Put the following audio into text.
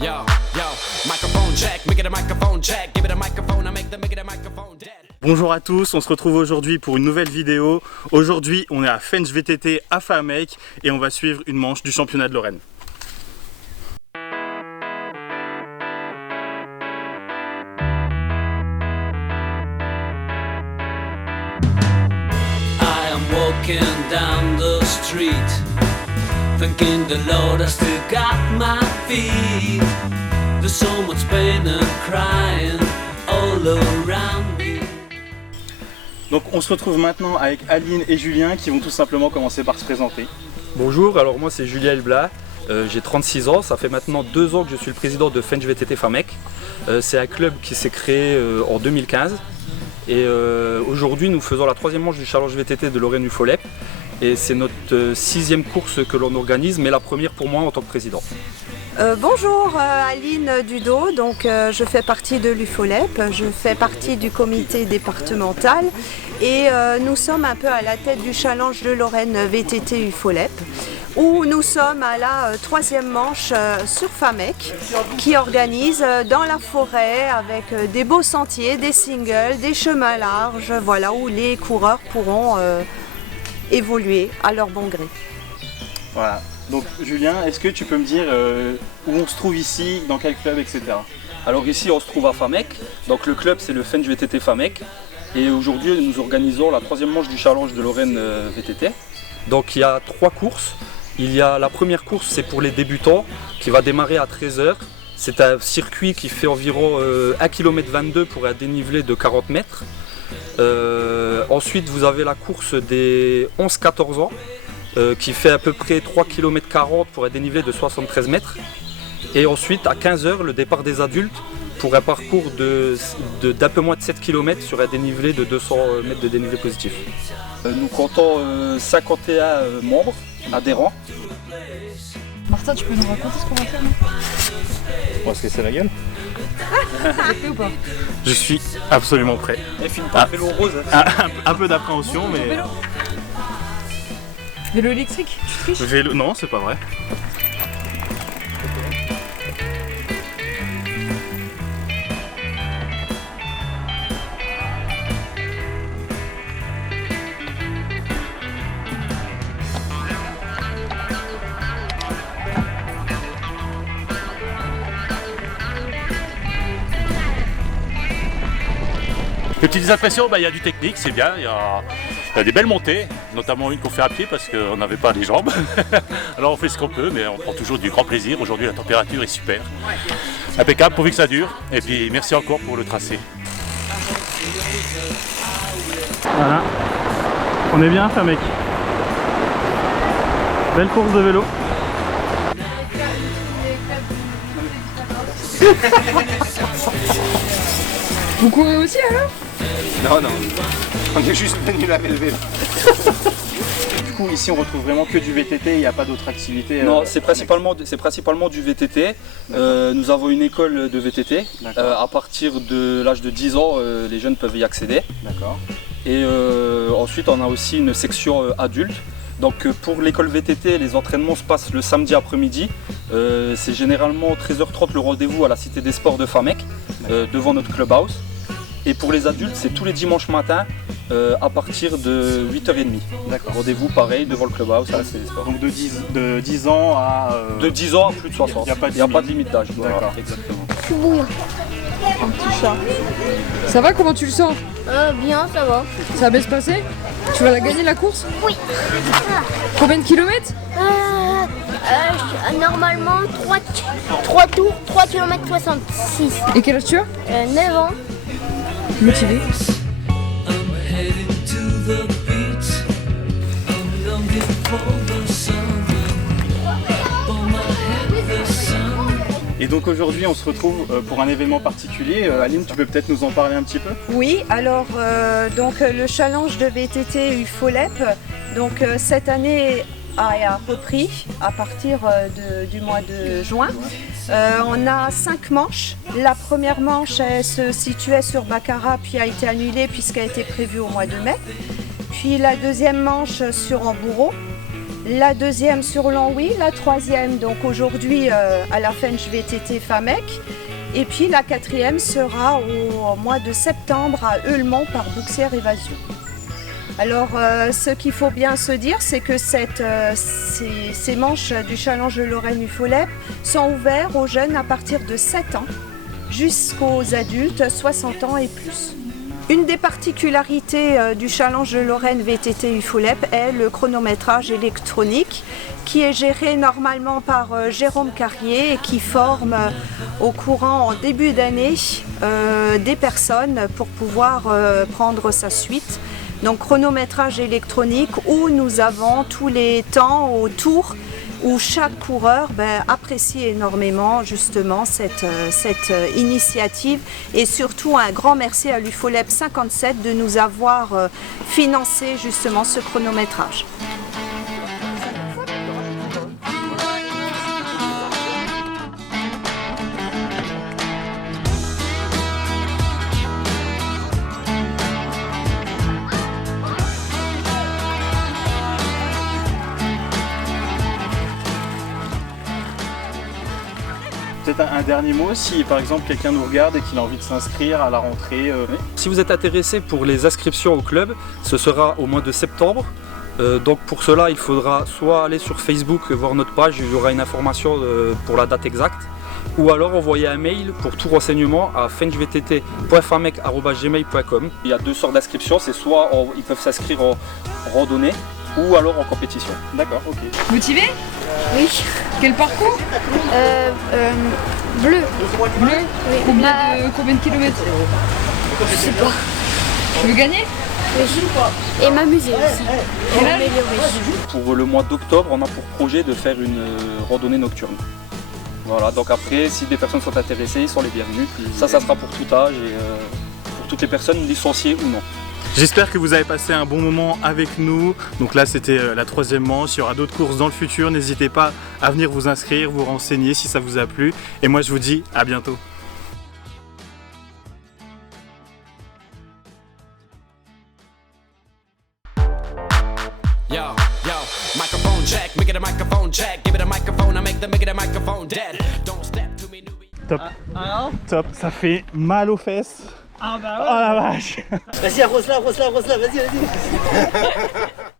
Yo, yo, microphone check, make it a microphone check, give it a microphone, I make it a microphone dead. Bonjour à tous, on se retrouve aujourd'hui pour une nouvelle vidéo. Aujourd'hui, on est à Fensch VTT à Famec et on va suivre une manche du championnat de Lorraine. I am walking down the street, thanking the Lord I still got my feet. There's so much pain and crying all around me. Donc on se retrouve maintenant avec Aline et Julien qui vont tout simplement commencer par se présenter. Bonjour, alors moi c'est Julien Elblat, j'ai 36 ans, ça fait maintenant 2 ans que je suis le président de Fensch VTT Famec. C'est un club qui s'est créé en 2015 et aujourd'hui nous faisons la 3e manche du challenge VTT de Lorraine UFOLEP et c'est notre 6e course que l'on organise, mais la première pour moi en tant que président. Bonjour, Aline Dudot, donc je fais partie de l'UFOLEP, je fais partie du comité départemental et nous sommes un peu à la tête du challenge de Lorraine VTT UFOLEP où nous sommes à la 3e manche sur Famec qui organise dans la forêt avec des beaux sentiers, des singles, des chemins larges, voilà, où les coureurs pourront évoluer à leur bon gré. Voilà. Donc Julien, est-ce que tu peux me dire où on se trouve ici, dans quel club, etc. Alors ici on se trouve à Famec, donc le club c'est le Fensch VTT Famec et aujourd'hui nous organisons la 3e manche du challenge de Lorraine VTT. Donc il y a 3 courses. Il y a la première course, c'est pour les débutants qui va démarrer à 13 h. C'est un circuit qui fait environ 1,22 km pour un dénivelé de 40 mètres. Ensuite vous avez la course des 11-14 ans. Qui fait à peu près 3,40 km pour un dénivelé de 73 mètres. Et ensuite à 15 h, le départ des adultes pour un parcours d'un peu moins de 7 km sur un dénivelé de 200 mètres de dénivelé positif. Nous comptons 51 membres adhérents. Martin, tu peux nous raconter ce qu'on va faire? On va se laisser la gueule. T'es prêt ou pas? Je suis absolument prêt. Et filme pas vélo rose. Un peu d'appréhension mais... Vélo. Vélo électrique, tu triches? Vélo... Non, c'est pas vrai. Les petites impressions, il y a du technique, c'est bien, il y a des belles montées, notamment une qu'on fait à pied parce qu'on n'avait pas les jambes. Alors on fait ce qu'on peut, mais on prend toujours du grand plaisir. Aujourd'hui la température est super. Impeccable pourvu que ça dure. Et puis merci encore pour le tracé. Voilà. On est bien, Famec. Belle course de vélo. Vous courez aussi alors? Non, on est juste venu laver le vélo. Du coup, ici on retrouve vraiment que du VTT, il n'y a pas d'autres activités. Non, c'est principalement du VTT. Nous avons une école de VTT. À partir de l'âge de 10 ans, les jeunes peuvent y accéder. D'accord. Et ensuite, on a aussi une section adulte. Donc pour l'école VTT, les entraînements se passent le samedi après-midi. C'est généralement 13 h 30 le rendez-vous à la Cité des Sports de Famec, devant notre clubhouse. Et pour les adultes, c'est tous les dimanches matins à partir de 8 h 30. D'accord. Rendez-vous pareil devant le clubhouse à la Cité des Sports. Donc de 10 ans à... De 10 ans à plus de 60. Il n'y a pas de limite d'âge. Voilà, D'accord. exactement. Je suis bouillant. Un petit chat. Ça va, comment tu le sens? Bien, ça va. Ça va bien se passer? Tu vas la gagner la course? Oui. Combien de kilomètres? Normalement, 3 tours, 3 km 66. Et quel âge tu as? 9 ans. Motivé. I'm heading to the beach. I'm longing for the sun. For my head the sun. Et donc aujourd'hui on se retrouve pour un événement particulier. Aline, tu peux peut-être nous en parler un petit peu? Oui, alors donc le challenge de VTT UFOLEP, donc cette année a repris à partir du mois de juin. On a 5 manches. La première manche elle se situait sur Baccarat puis a été annulée puisqu'elle était prévue au mois de mai. Puis la deuxième manche sur Embourreau. La deuxième sur Longwy, la troisième donc aujourd'hui à la Fench VTT Famec. Et puis la quatrième sera au mois de septembre à Heulemont par Bouxières Évasion. Alors ce qu'il faut bien se dire, c'est que ces manches du Challenge de Lorraine UFOLEP sont ouverts aux jeunes à partir de 7 ans jusqu'aux adultes 60 ans et plus. Une des particularités du Challenge de Lorraine VTT UFOLEP est le chronométrage électronique qui est géré normalement par Jérôme Carrier et qui forme au courant en début d'année des personnes pour pouvoir prendre sa suite. Donc chronométrage électronique où nous avons tous les temps autour où chaque coureur apprécie énormément justement cette initiative et surtout un grand merci à l'UFOLEP 57 de nous avoir financé justement ce chronométrage. Peut-être un dernier mot, si par exemple quelqu'un nous regarde et qu'il a envie de s'inscrire à la rentrée. Si vous êtes intéressé pour les inscriptions au club, ce sera au mois de septembre. Donc pour cela, il faudra soit aller sur Facebook, voir notre page, il y aura une information pour la date exacte, ou alors envoyer un mail pour tout renseignement à fenchvtt.famec@gmail.com. Il y a deux sortes d'inscriptions, c'est soit ils peuvent s'inscrire en randonnée ou alors en compétition. D'accord, ok. Motivé? Oui. Quel parcours? Bleu. Bleu? Oui. Combien de kilomètres? Je sais pas. Tu veux gagner? Oui. Et m'amuser aussi. Quel âge? Pour le mois d'octobre, on a pour projet de faire une randonnée nocturne. Voilà, donc après, si des personnes sont intéressées, ils sont les bienvenus. Ça sera pour tout âge et pour toutes les personnes licenciées ou non. J'espère que vous avez passé un bon moment avec nous. Donc là, c'était la troisième manche. Il y aura d'autres courses dans le futur. N'hésitez pas à venir vous inscrire, vous renseigner si ça vous a plu. Et moi, je vous dis à bientôt. Yo, microphone check, make it a microphone check. Give it a microphone, I make the microphone dead. Don't step to me, newbie. Top. Top, ça fait mal aux fesses. Ah bah ouais. Oh la vache. Vas-y, arrose-la, vas-y.